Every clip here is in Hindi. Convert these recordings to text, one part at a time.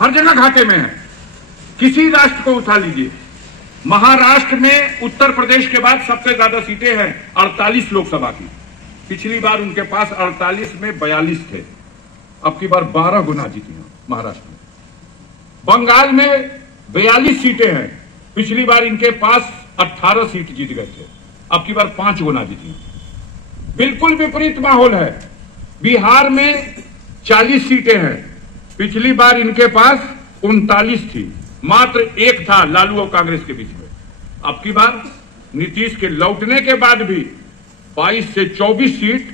हर जगह घाटे में है। किसी राष्ट्र को उठा लीजिए, महाराष्ट्र में उत्तर प्रदेश के बाद सबसे ज्यादा सीटें हैं, 48 लोकसभा की। पिछली बार उनके पास 48 में 42 थे, अब की बार 12 गुना जीती हैं महाराष्ट्र में। बंगाल में 42 सीटें हैं, पिछली बार इनके पास 18 सीट जीत गए थे, अब की बार 5 गुना जीती हैं। बिल्कुल विपरीत माहौल है। बिहार में 40 सीटें हैं, पिछली बार इनके पास 39 थी, मात्र एक था लालू और कांग्रेस के बीच में। अब की बार नीतीश के लौटने के बाद भी 22 से 24 सीट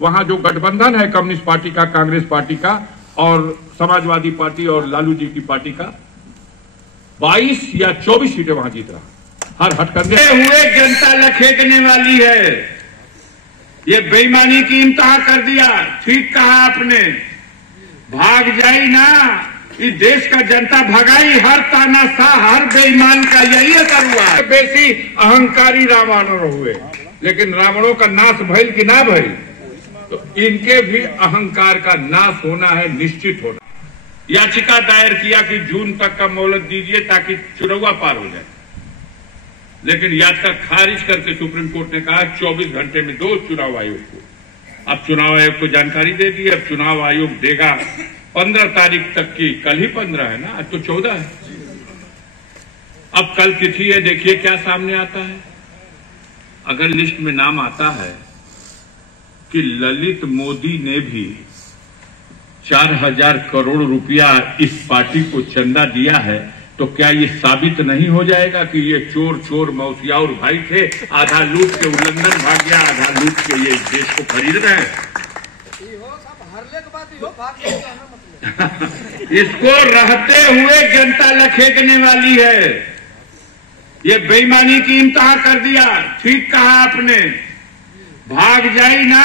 वहां जो गठबंधन है कम्युनिस्ट पार्टी का, कांग्रेस पार्टी का और समाजवादी पार्टी और लालू जी की पार्टी का, 22 या 24 सीटें वहां जीत रहा। हर हटकंडे हुए जनता लखेटने वाली है। ये बेईमानी की इंतहा कर दिया। ठीक कहा आपने, भाग जाई ना, इस देश का जनता भगाई। हर तानाशाह, हर बेईमान का यही असर हुआ है। बेसी अहंकारी रावण हुए, लेकिन रावणों का नाश भइल कि ना भइल, तो इनके भी अहंकार का नाश होना है, निश्चित होना। याचिका दायर किया कि जून तक का मोहलत दीजिए ताकि चुनाव पार हो जाए, लेकिन याचिका खारिज करके सुप्रीम कोर्ट ने कहा 24 घंटे में दो चुनाव आयोग को। अब चुनाव आयोग को जानकारी दे दी। अब चुनाव आयोग देगा 15 तारीख तक की। कल ही 15 है ना, आज तो 14 है। अब कल तिथि है, देखिए क्या सामने आता है। अगर लिस्ट में नाम आता है कि ललित मोदी ने भी 4000 करोड़ रुपया इस पार्टी को चंदा दिया है, तो क्या ये साबित नहीं हो जाएगा कि ये चोर चोर मौसियार भाई थे? आधा लूट के उल्लंघन भाग गया, आधा लूट के ये देश को खरीद रहे हैं। इसको रहते हुए जनता लखेटने वाली है। ये बेईमानी की इंतहा कर दिया। ठीक कहा आपने, भाग जाई ना,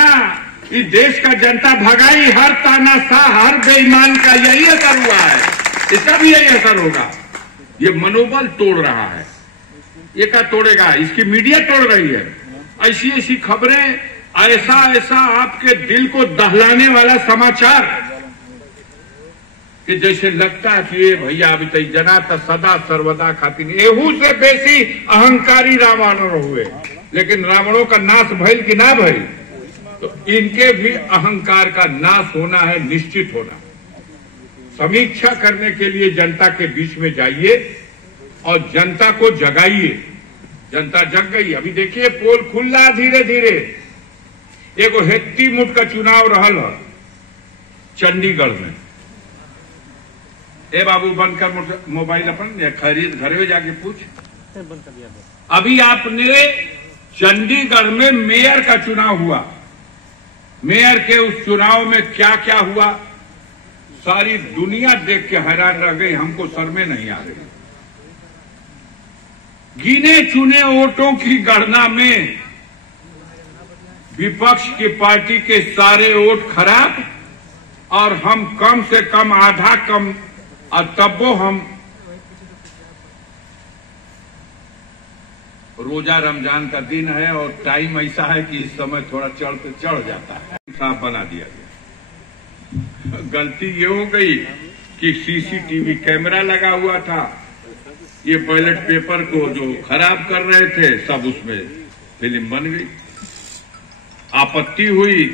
इस देश का जनता भगाई। हर तानाशाह, हर बेईमान का यही असर हुआ है, इसका भी यही असर होगा। ये मनोबल तोड़ रहा है। ये क्या तोड़ेगा? इसकी मीडिया तोड़ रही है। ऐसी ऐसी खबरें, ऐसा ऐसा आपके दिल को दहलाने वाला समाचार कि जैसे लगता है कि ये भैया अभी तक जना तो सदा सर्वदा खातिर। एहू से बेसी अहंकारी रावण हुए, लेकिन रावणों का नाश भइल कि ना भइल, तो इनके भी अहंकार का नाश होना है, निश्चित होना। समीक्षा करने के लिए जनता के बीच में जाइए और जनता को जगाइए। जनता जग गई। अभी देखिए पोल खुल रहा धीरे धीरे। एगो हेत्ती मुठ का चुनाव रहल है चंडीगढ़ में। ए बाबू बंद कर मोबाइल अपन, खरीद घरे में जाके पूछ। अभी आपने चंडीगढ़ में मेयर का चुनाव हुआ। मेयर के उस चुनाव में क्या क्या हुआ, सारी दुनिया देख के हैरान रह गई। हमको सर में नहीं आ रही। गिने चुने वोटों की गणना में विपक्ष की पार्टी के सारे वोट खराब, और हम कम से कम आधा कम। और तब वो हम रोजा रमजान का दिन है और टाइम ऐसा है कि इस समय थोड़ा चढ़ जाता है। साफ बना दिया गया। गलती ये हो गई कि सीसीटीवी कैमरा लगा हुआ था, ये बैलेट पेपर को जो खराब कर रहे थे सब उसमें फिल्म बन गई। आपत्ति हुई,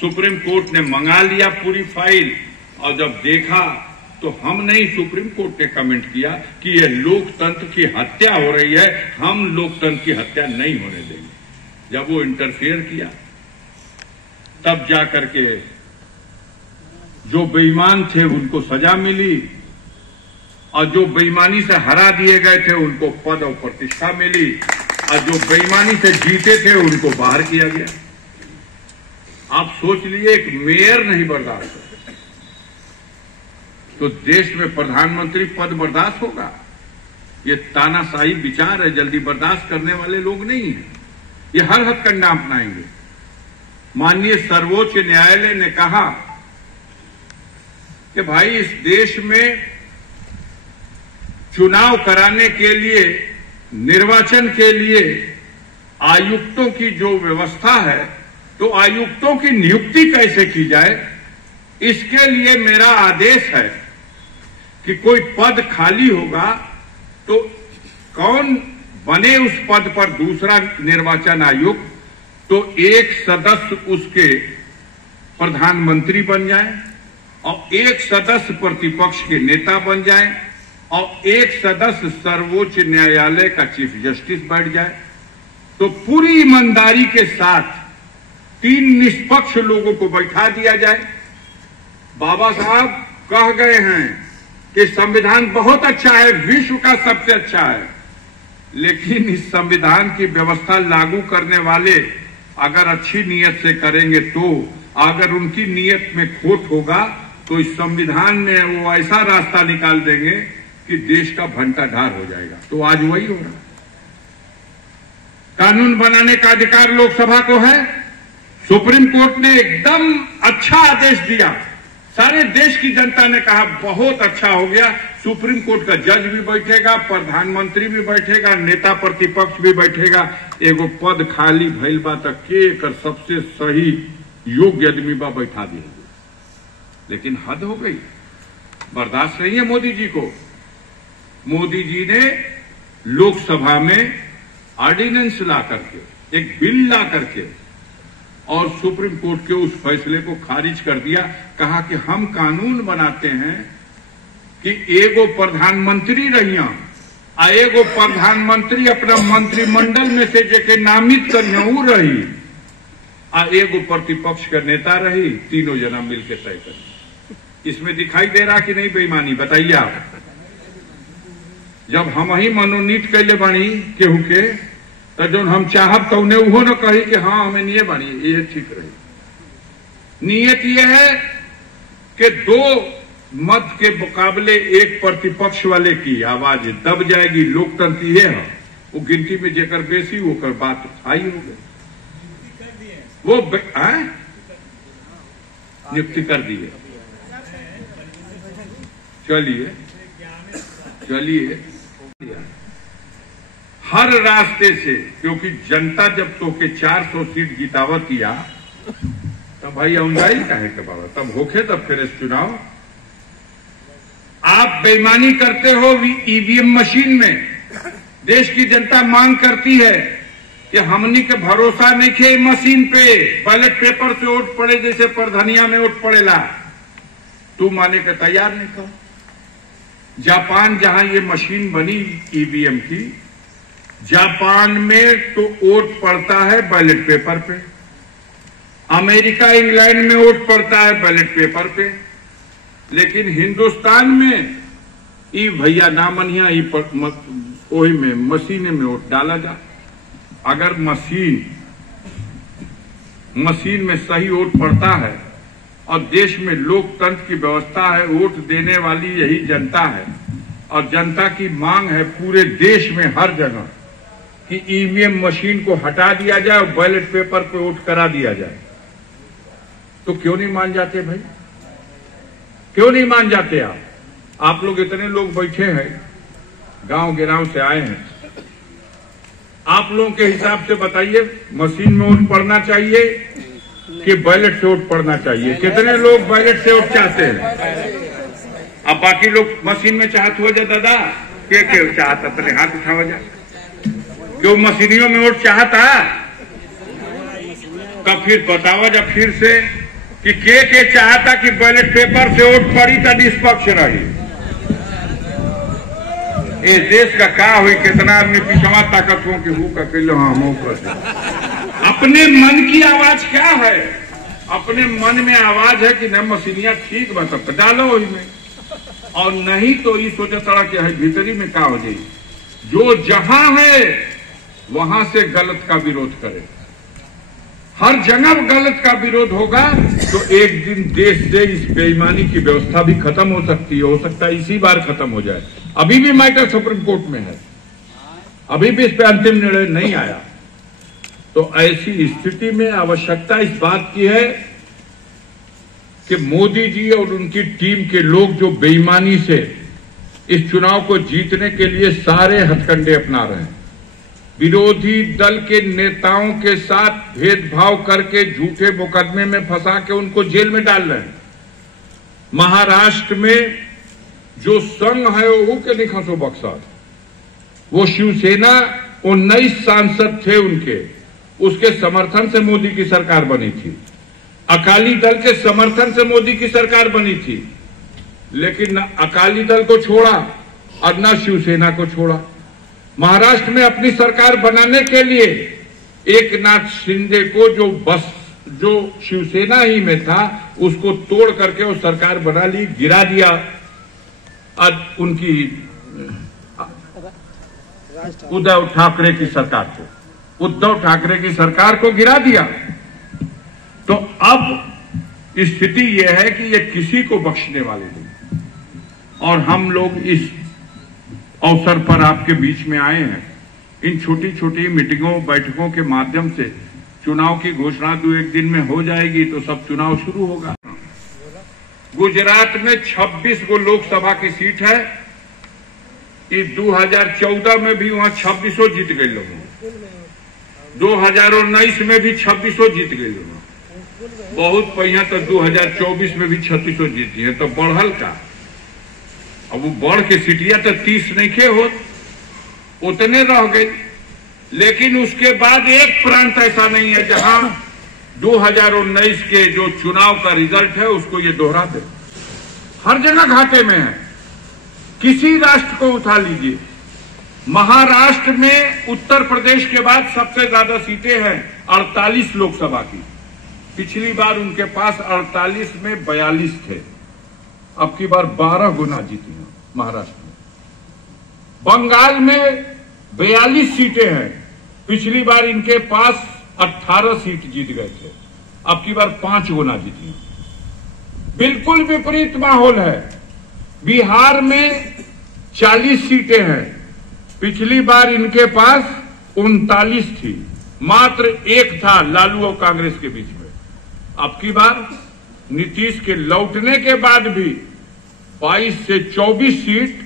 सुप्रीम कोर्ट ने मंगा लिया पूरी फाइल, और जब देखा तो हम नहीं, सुप्रीम कोर्ट ने कमेंट किया कि यह लोकतंत्र की हत्या हो रही है, हम लोकतंत्र की हत्या नहीं होने देंगे। जब वो इंटरफेयर किया तब जाकर के जो बेईमान थे उनको सजा मिली, और जो बेईमानी से हरा दिए गए थे उनको पद और प्रतिष्ठा मिली, और जो बेईमानी से जीते थे उनको बाहर किया गया। आप सोच लिए, एक मेयर नहीं बर्दाश्त तो देश में प्रधानमंत्री पद बर्दाश्त होगा? ये तानाशाही विचार है, जल्दी बर्दाश्त करने वाले लोग नहीं है। ये हर हथकंडा अपनाएंगे। माननीय सर्वोच्च न्यायालय ने कहा कि भाई इस देश में चुनाव कराने के लिए, निर्वाचन के लिए आयुक्तों की जो व्यवस्था है, तो आयुक्तों की नियुक्ति कैसे की जाए, इसके लिए मेरा आदेश है कि कोई पद खाली होगा तो कौन बने उस पद पर दूसरा निर्वाचन आयुक्त, तो एक सदस्य उसके प्रधानमंत्री बन जाए और एक सदस्य प्रतिपक्ष के नेता बन जाए और एक सदस्य सर्वोच्च न्यायालय का चीफ जस्टिस बैठ जाए, तो पूरी ईमानदारी के साथ 3 निष्पक्ष लोगों को बैठा दिया जाए। बाबा साहब कह गए हैं कि संविधान बहुत अच्छा है, विश्व का सबसे अच्छा है, लेकिन इस संविधान की व्यवस्था लागू करने वाले अगर अच्छी नीयत से करेंगे तो, अगर उनकी नीयत में खोट होगा तो इस संविधान में वो ऐसा रास्ता निकाल देंगे कि देश का भंटाढार हो जाएगा। तो आज वही हो रहा है। कानून बनाने का अधिकार लोकसभा को है। सुप्रीम कोर्ट ने एकदम अच्छा आदेश दिया, सारे देश की जनता ने कहा बहुत अच्छा हो गया। सुप्रीम कोर्ट का जज भी बैठेगा, प्रधानमंत्री भी बैठेगा, नेता प्रतिपक्ष भी बैठेगा, एगो पद खाली भइल बा तक के कर सबसे सही योग्य आदमी बा बैठा दिया। लेकिन हद हो गई, बर्दाश्त नहीं है मोदी जी को। मोदी जी ने लोकसभा में ऑर्डिनेंस ला करके, एक बिल ला करके और सुप्रीम कोर्ट के उस फैसले को खारिज कर दिया। कहा कि हम कानून बनाते हैं कि एगो प्रधानमंत्री रहिया आ एगो प्रधानमंत्री अपना मंत्रिमंडल में से जेके नामित करिया रही आ एगो प्रतिपक्ष का नेता रही, तीनों जना मिलकर तय करी। इसमें दिखाई दे रहा कि नहीं बेईमानी? बताइए आप। जब हम ही मनोनीत कैले बानी केहू के, तो जो हम चाहब तो उन्हें वो न कही कि हाँ हमें नहीं बानी, ये ठीक रही। नियत ये है कि 2 मत के मुकाबले एक प्रतिपक्ष वाले की आवाज दब जाएगी। लोकतंत्र ये है, वो गिनती में जेकर बेसी होकर बात आई हो गई, वो नियुक्ति कर दी है। चलिए हर रास्ते से, क्योंकि जनता जब तो के 400 सीट जितावत किया तब भाई औंधाई काहे के बाबा, तब होखे तब फिर चुनाव। आप बेईमानी करते हो ईवीएम मशीन में। देश की जनता मांग करती है कि हमनी के भरोसा नहीं खे मशीन पे, बैलेट पेपर से वोट पड़े जैसे परधनिया में वोट पड़ेला। तू माने के तैयार नहीं था। जापान जहां ये मशीन बनी ईवीएम की, जापान में तो वोट पड़ता है बैलेट पेपर पे, अमेरिका इंग्लैंड में वोट पड़ता है बैलेट पेपर पे, लेकिन हिंदुस्तान में ई भैया ना मनिया वही में मशीन में वोट डाला जा। अगर मशीन में सही वोट पड़ता है और देश में लोकतंत्र की व्यवस्था है, वोट देने वाली यही जनता है और जनता की मांग है पूरे देश में हर जगह कि ईवीएम मशीन को हटा दिया जाए और बैलेट पेपर पे वोट करा दिया जाए, तो क्यों नहीं मान जाते भाई? क्यों नहीं मान जाते आप लोग इतने लोग बैठे हैं, गांव गिराव से आए हैं, आप लोगों के हिसाब से बताइए मशीन में वोट पड़ना चाहिए कि बैलेट से वोट पड़ना चाहिए? कितने लोग बैलेट से वोट चाहते हैं? अब बाकी लोग मशीन में चाहत हो जाए दादा, के चाहता अपने हाथ उठावा जाए। क्यों मशीनियों में वोट चाहता? कब फिर बतावा जा फिर से कि के चाहता कि बैलेट पेपर से वोट पड़ी तो निष्पक्ष रही। इस देश का हुई, कितना आदमी पिछवा ताकतों की हु का कैलो। हाँ, अपने मन की आवाज क्या है? अपने मन में आवाज है कि न मशीनिया ठीक बा तब डालो वही में, और नहीं तो ये सोचा तड़ा कि है भीतरी में क्या हो जाए। जो जहां है वहां से गलत का विरोध करे। हर जगह गलत का विरोध होगा तो एक दिन देश से इस बेईमानी की व्यवस्था भी खत्म हो सकती है। हो सकता है इसी बार खत्म हो जाए। अभी भी मैटर सुप्रीम कोर्ट में है, अभी भी इस पे अंतिम निर्णय नहीं आया। तो ऐसी स्थिति में आवश्यकता इस बात की है कि मोदी जी और उनकी टीम के लोग जो बेईमानी से इस चुनाव को जीतने के लिए सारे हथकंडे अपना रहे हैं, विरोधी दल के नेताओं के साथ भेदभाव करके झूठे मुकदमे में फंसा के उनको जेल में डाल रहे हैं। महाराष्ट्र में जो संघ है वो के नहीं खसो बक्सर, वो शिवसेना 19 सांसद थे उनके, उसके समर्थन से मोदी की सरकार बनी थी। अकाली दल के समर्थन से मोदी की सरकार बनी थी, लेकिन न अकाली दल को छोड़ा और न शिवसेना को छोड़ा। महाराष्ट्र में अपनी सरकार बनाने के लिए एक नाथ शिंदे को जो शिवसेना ही में था उसको तोड़ करके वो सरकार बना ली, गिरा दिया। आज उनकी उद्धव ठाकरे की सरकार को, उद्धव ठाकरे की सरकार को गिरा दिया। तो अब स्थिति यह है कि ये किसी को बख्शने वाले नहीं, और हम लोग इस अवसर पर आपके बीच में आए हैं। इन छोटी छोटी मीटिंगों बैठकों के माध्यम से चुनाव की घोषणा 2-1 दिन में हो जाएगी तो सब चुनाव शुरू होगा। गुजरात में 26 गो लोकसभा की सीट है। इस 2014 में भी वहां 26 जीत गए लोग, 2019 में भी 26 जीत गए लोग, बहुत पहिया तो 2024 में भी 36 जीती है। तो बढ़ल का, अब वो बढ़ के सीटिया तो 30 नहीं खे हो, उतने रह गए। लेकिन उसके बाद एक प्रांत ऐसा नहीं है जहां 2019 के जो चुनाव का रिजल्ट है उसको ये दोहरा दे। हर जगह घाटे में है। किसी राष्ट्र को उठा लीजिए, महाराष्ट्र में उत्तर प्रदेश के बाद सबसे ज्यादा सीटें हैं, 48 लोकसभा की। पिछली बार उनके पास 48 में 42 थे, अब की बार 12 गुना जीती हैं महाराष्ट्र में। बंगाल में 42 सीटें हैं, पिछली बार इनके पास 18 सीट जीत गए थे, अब की बार 5 गुना जीती हैं। बिल्कुल विपरीत माहौल है। बिहार में 40 सीटें हैं, पिछली बार इनके पास 39 थी, मात्र एक था लालू और कांग्रेस के बीच में। अब की बार नीतीश के लौटने के बाद भी 22 से 24 सीट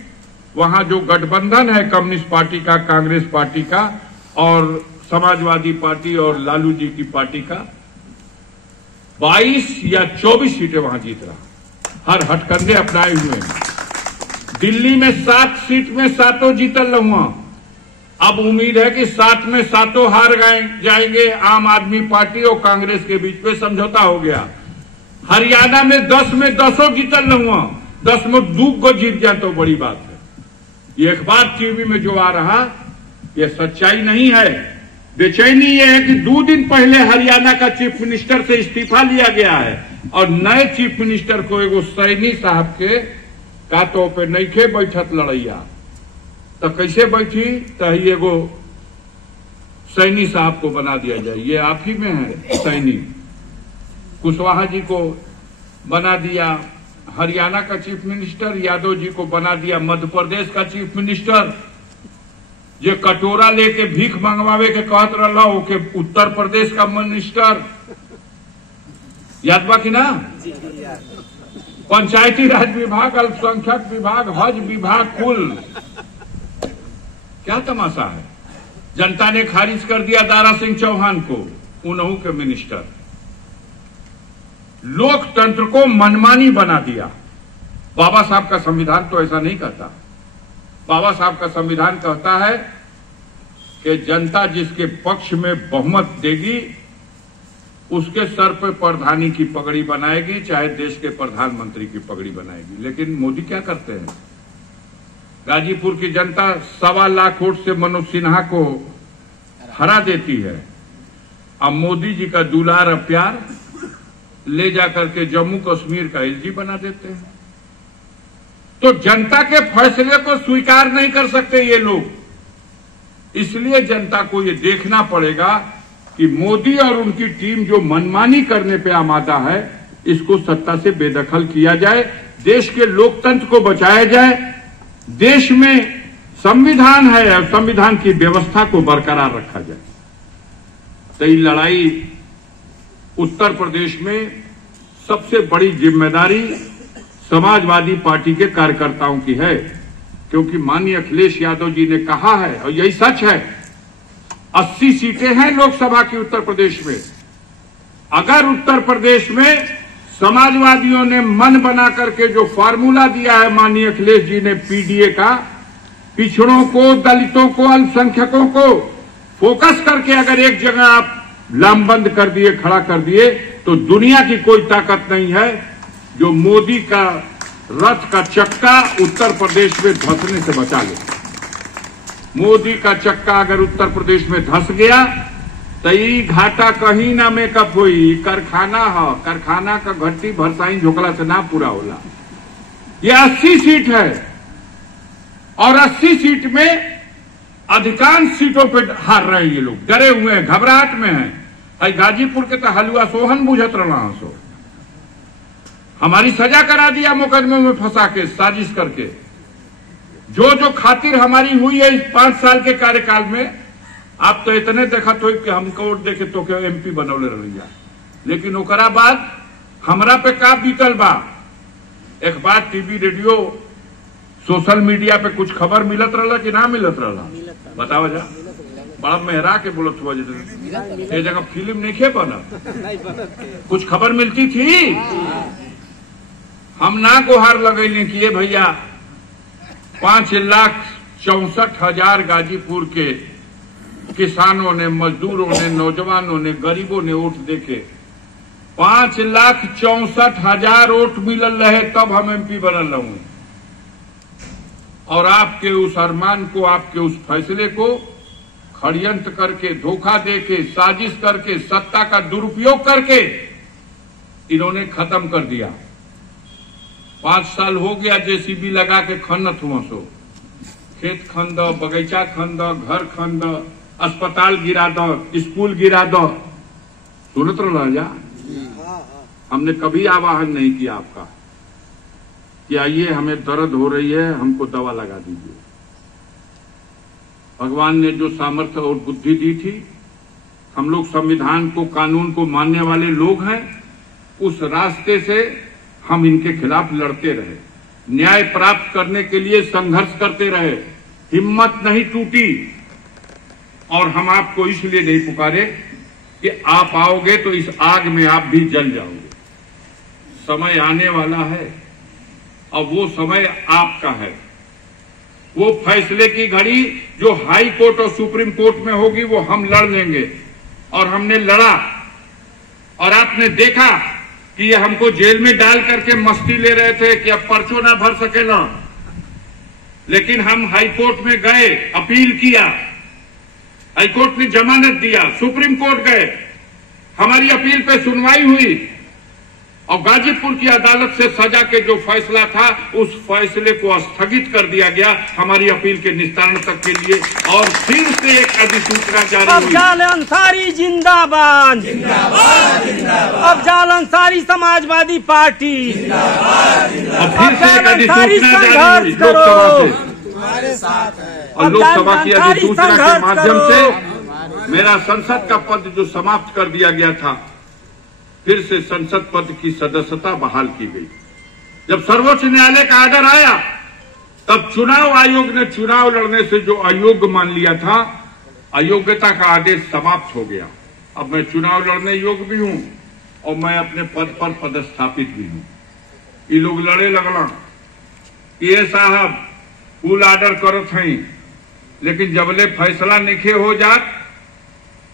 वहां जो गठबंधन है कम्युनिस्ट पार्टी का, कांग्रेस पार्टी का और समाजवादी पार्टी और लालू जी की पार्टी का, 22 या 24 सीटें वहां जीत रहा। हर हथकंडे अपनाए हुए हैं। दिल्ली में 7 सीट में 7 जीतल रहुआ। अब उम्मीद है कि 7 में 7 हार जाएंगे। आम आदमी पार्टी और कांग्रेस के बीच में समझौता हो गया। हरियाणा में 10 में 10 जीतल रहुआ, 10 में 2 को जीत जाए तो बड़ी बात है। ये अखबार टीवी में जो आ रहा ये सच्चाई नहीं है। बेचैनी ये है कि 2 दिन पहले हरियाणा का चीफ मिनिस्टर से इस्तीफा लिया गया है और नए चीफ मिनिस्टर को एगो सैनी साहब के कातों पे नहीं खे बैठत लड़ैया, तो कैसे बैठी? तो एगो सैनी साहब को बना दिया जाए। ये आप ही में है सैनी। कुशवाहा जी को बना दिया हरियाणा का चीफ मिनिस्टर, यादव जी को बना दिया मध्य प्रदेश का चीफ मिनिस्टर। जो कटोरा लेके भीख मंगवावे के कहत रहा ओके उत्तर प्रदेश का मिनिस्टर। याद बा कि ना? पंचायती राज विभाग, अल्पसंख्यक विभाग, हज विभाग, कुल क्या तमाशा है। जनता ने खारिज कर दिया दारा सिंह चौहान को, उन्हों के मिनिस्टर। लोकतंत्र को मनमानी बना दिया। बाबा साहब का संविधान तो ऐसा नहीं कहता। बाबा साहब का संविधान कहता है कि जनता जिसके पक्ष में बहुमत देगी उसके सर पर प्रधानी की पगड़ी बनाएगी, चाहे देश के प्रधानमंत्री की पगड़ी बनाएगी। लेकिन मोदी क्या करते हैं? गाजीपुर की जनता 1.25 लाख वोट से मनोज सिन्हा को हरा देती है। अब मोदी जी का दुलार और प्यार ले जाकर के जम्मू कश्मीर का एलजी बना देते हैं। तो जनता के फैसले को स्वीकार नहीं कर सकते ये लोग। इसलिए जनता को ये देखना पड़ेगा कि मोदी और उनकी टीम जो मनमानी करने पे आमादा है, इसको सत्ता से बेदखल किया जाए, देश के लोकतंत्र को बचाया जाए। देश में संविधान है और संविधान की व्यवस्था को बरकरार रखा जाए। तो ये लड़ाई उत्तर प्रदेश में सबसे बड़ी जिम्मेदारी समाजवादी पार्टी के कार्यकर्ताओं की है, क्योंकि माननीय अखिलेश यादव जी ने कहा है और यही सच है, 80 सीटें हैं लोकसभा की उत्तर प्रदेश में। अगर उत्तर प्रदेश में समाजवादियों ने मन बना करके जो फार्मूला दिया है माननीय अखिलेश जी ने पीडीए का, पिछड़ों को, दलितों को, अल्पसंख्यकों को फोकस करके अगर एक जगह आप लामबंद कर दिए, खड़ा कर दिए, तो दुनिया की कोई ताकत नहीं है जो मोदी का रथ का चक्का उत्तर प्रदेश में धंसने से बचा ले। मोदी का चक्का अगर उत्तर प्रदेश में धंस गया तो ई घाटा कहीं ना मेकअप हुई। कारखाना है, कारखाना का घट्टी भरसाई झोकला से ना पूरा होला। ये 80 सीट है और 80 सीट में अधिकांश सीटों पे हार रहे हैं ये लोग, डरे हुए हैं, घबराहट में हैं। गाजीपुर के तो हलवा सोहन बुझत रहा सो, हमारी सजा करा दिया मुकदमे में फंसा के, साजिश करके। जो खातिर हमारी हुई है इस 5 साल के कार्यकाल में, आप तो इतने देखा तो कि हमको वोट देके तो क्या एमपी बनौले रहिया, लेकिन ओकरा बाद हमरा पे का बीतल बा। एक बार टीवी, रेडियो, सोशल मीडिया पे कुछ खबर मिलत रहा कि ना मिलत रहा? बताओ जा। बड़ा मेहरा के बोलत हुआ ये जगह फिल्म नहीं खे बना, कुछ खबर मिलती थी। हम ना गुहार लगैले कि ये भैया 5,64,000 गाजीपुर के किसानों ने, मजदूरों ने, नौजवानों ने, गरीबों ने वोट देके 5,64,000 वोट मिलल रहे, तब हम एमपी बनल रहूं। और आपके उस अरमान को, आपके उस फैसले को षड्यंत्र करके, धोखा देके, साजिश करके, सत्ता का दुरुपयोग करके इन्होंने खत्म कर दिया। 5 साल हो गया जेसीबी लगा के खनत हुआ सो, खेत खन दो, बगीचा खन दो, घर खन दो, अस्पताल गिरा दो, स्कूल गिरा दो। सुनत रहा जा। हमने कभी आवाहन नहीं किया आपका कि आइए हमें दर्द हो रही है, हमको दवा लगा दीजिए। भगवान ने जो सामर्थ्य और बुद्धि दी थी, हम लोग संविधान को, कानून को मानने वाले लोग हैं, उस रास्ते से हम इनके खिलाफ लड़ते रहे, न्याय प्राप्त करने के लिए संघर्ष करते रहे, हिम्मत नहीं टूटी। और हम आपको इसलिए नहीं पुकारे कि आप आओगे तो इस आग में आप भी जल जाओगे। समय आने वाला है और वो समय आपका है। वो फैसले की घड़ी जो हाई कोर्ट और सुप्रीम कोर्ट में होगी वो हम लड़ लेंगे। और हमने लड़ा और आपने देखा कि ये हमको जेल में डाल करके मस्ती ले रहे थे कि अब पर्चो ना भर सकेला, लेकिन हम हाई कोर्ट में गए, अपील किया, हाई कोर्ट ने जमानत दिया, सुप्रीम कोर्ट गए, हमारी अपील पे सुनवाई हुई और गाजीपुर की अदालत से सजा के जो फैसला था उस फैसले को स्थगित कर दिया गया हमारी अपील के निस्तारण तक के लिए। और फिर से एक अधिसूचना जारी हुई। अफजाल अंसारी जिंदाबाद, अफजाल अंसारी समाजवादी पार्टी, और फिर से एक अधिसूचना जारी हुई लोकसभा से, और लोकसभा की अधिसूचना के माध्यम से मेरा संसद का पद जो समाप्त कर दिया गया था, फिर से संसद पद की सदस्यता बहाल की गई। जब सर्वोच्च न्यायालय का आर्डर आया तब चुनाव आयोग ने चुनाव लड़ने से जो अयोग्य मान लिया था, अयोग्यता का आदेश समाप्त हो गया। अब मैं चुनाव लड़ने योग्य भी हूं और मैं अपने पद पर पदस्थापित भी हूं। ये लोग लड़े लगला, ये साहब फुल आर्डर करत हैं, लेकिन जबले फैसला नहीं हो जात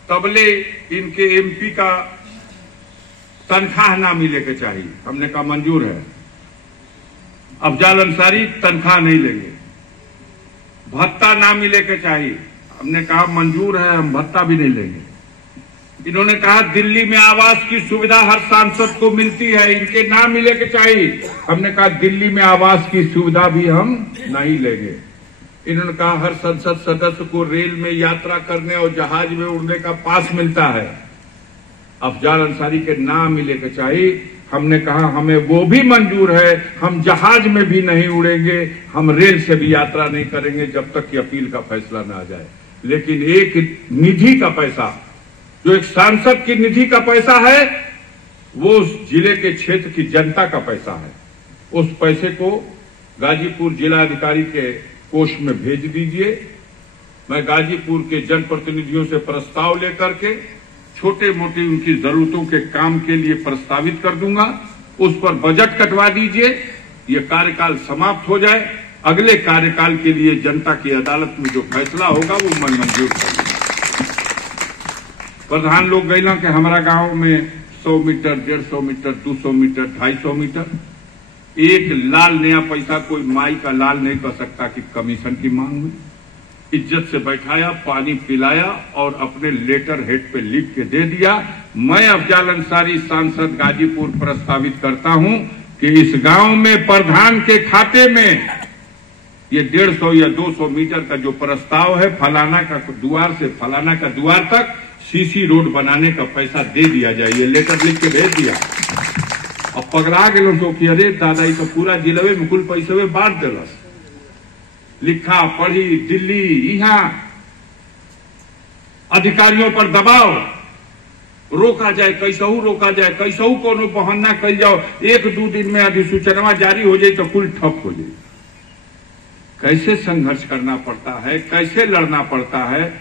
तबले इनके एमपी का तनख्वाह ना मिले के चाहिए। हमने कहा मंजूर है, अफजाल अंसारी तनख्वाह नहीं लेंगे, भत्ता ना मिले के चाहिए। हमने कहा मंजूर है, हम भत्ता भी नहीं लेंगे। इन्होंने कहा दिल्ली में आवास की सुविधा हर सांसद को मिलती है, इनके ना मिले के चाहिए। हमने कहा दिल्ली में आवास की सुविधा भी हम नहीं लेंगे। इन्होंने कहा हर संसद सदस्य को रेल में यात्रा करने और जहाज में उड़ने का पास मिलता है, अफजाल अंसारी के ना मिले के चाहिए। हमने कहा हमें वो भी मंजूर है, हम जहाज में भी नहीं उड़ेंगे, हम रेल से भी यात्रा नहीं करेंगे जब तक कि अपील का फैसला ना आ जाए। लेकिन एक निधि का पैसा, जो एक सांसद की निधि का पैसा है, वो उस जिले के क्षेत्र की जनता का पैसा है। उस पैसे को गाजीपुर जिलाधिकारी के कोष में भेज दीजिए। मैं गाजीपुर के जनप्रतिनिधियों से प्रस्ताव लेकर के छोटे मोटे उनकी जरूरतों के काम के लिए प्रस्तावित कर दूंगा उस पर बजट कटवा दीजिए, ये कार्यकाल समाप्त हो जाए। अगले कार्यकाल के लिए जनता की अदालत में जो फैसला होगा वो मैं मंजूर करूंगा। प्रधान लोग गए ना कि हमारा गांव में 100 मीटर, 150 मीटर, 200 मीटर, 250 मीटर, एक लाल नया पैसा कोई माई का लाल नहीं कर सकता कि कमीशन की मांग में। इज्जत से बैठाया, पानी पिलाया और अपने लेटर हेड पे लिख के दे दिया। मैं अफजाल अंसारी सांसद गाजीपुर प्रस्तावित करता हूं कि इस गांव में प्रधान के खाते में ये 150 या 200 मीटर का जो प्रस्ताव है, फलाना का द्वार से फलाना का द्वार तक सीसी रोड बनाने का पैसा दे दिया जाए। ये लेटर लिख के भेज दिया। अब पगला गए तो कि अरे दादा ये तो पूरा जिले में कुल पैसे बांट दिलस। लिखा पढ़ी दिल्ली, यहां अधिकारियों पर दबाव, रोका जाए, कैसहू रोका जाए, कैसहू कोनो बहाना कल जाओ, 1-2 दिन में अधिसूचना जारी हो जाए तो कुल ठप हो जाए। कैसे संघर्ष करना पड़ता है, कैसे लड़ना पड़ता है,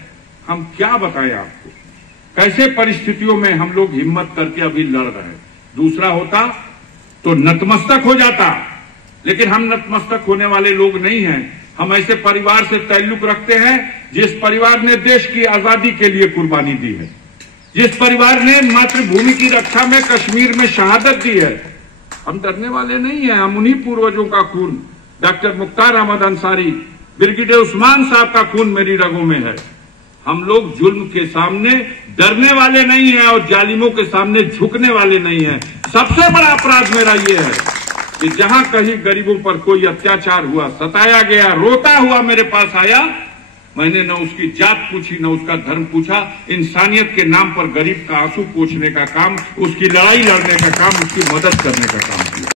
हम क्या बताएं आपको। कैसे परिस्थितियों में हम लोग हिम्मत करके अभी लड़ रहे हैं। दूसरा होता तो नतमस्तक हो जाता, लेकिन हम नतमस्तक होने वाले लोग नहीं हैं। हम ऐसे परिवार से ताल्लुक रखते हैं जिस परिवार ने देश की आजादी के लिए कुर्बानी दी है, जिस परिवार ने मातृभूमि की रक्षा में कश्मीर में शहादत दी है। हम डरने वाले नहीं हैं। हम उन्हीं पूर्वजों का खून, डॉक्टर मुख्तार अहमद अंसारी, ब्रिगेडियर उस्मान साहब का खून मेरी रगों में है। हम लोग जुल्म के सामने डरने वाले नहीं हैं और जालिमों के सामने झुकने वाले नहीं हैं। सबसे बड़ा अपराध मेरा ये है कि जहां कहीं गरीबों पर कोई अत्याचार हुआ, सताया गया, रोता हुआ मेरे पास आया, मैंने न उसकी जात पूछी न उसका धर्म पूछा। इंसानियत के नाम पर गरीब का आंसू पोंछने का काम, उसकी लड़ाई लड़ने का काम, उसकी मदद करने का काम किया।